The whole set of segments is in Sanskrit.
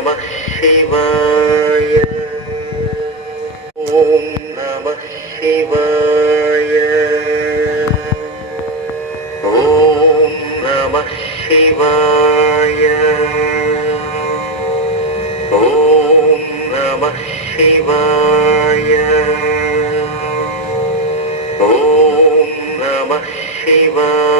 ॐ नमः शिवाय। ॐ नमः शिवाय। ॐ नमः शिवाय। ॐ नमः शिवाय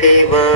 favor.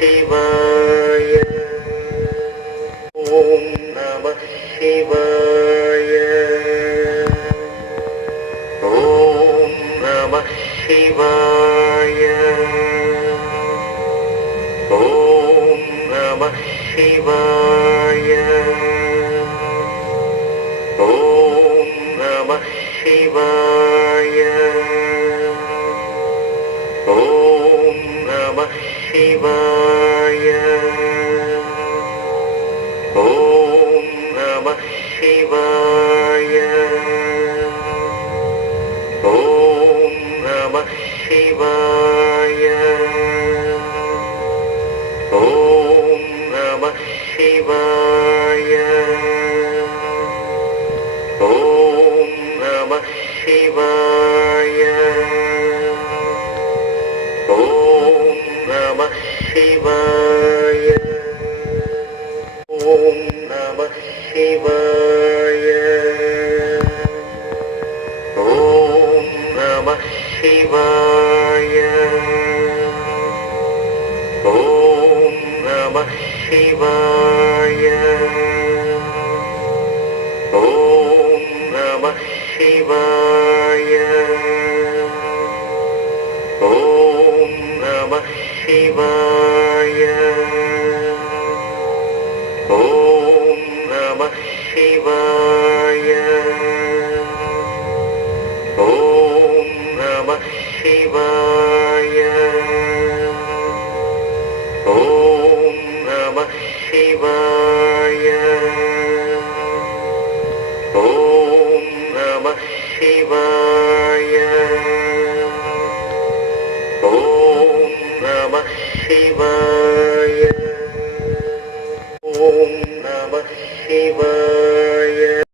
favor. नमः शिवाय ॐ नमः शिवाय ॐ नमः शिवाय ॐ नमः शिवाय ॐ नमः शिवाय शिवाय ॐ नमः शिवाय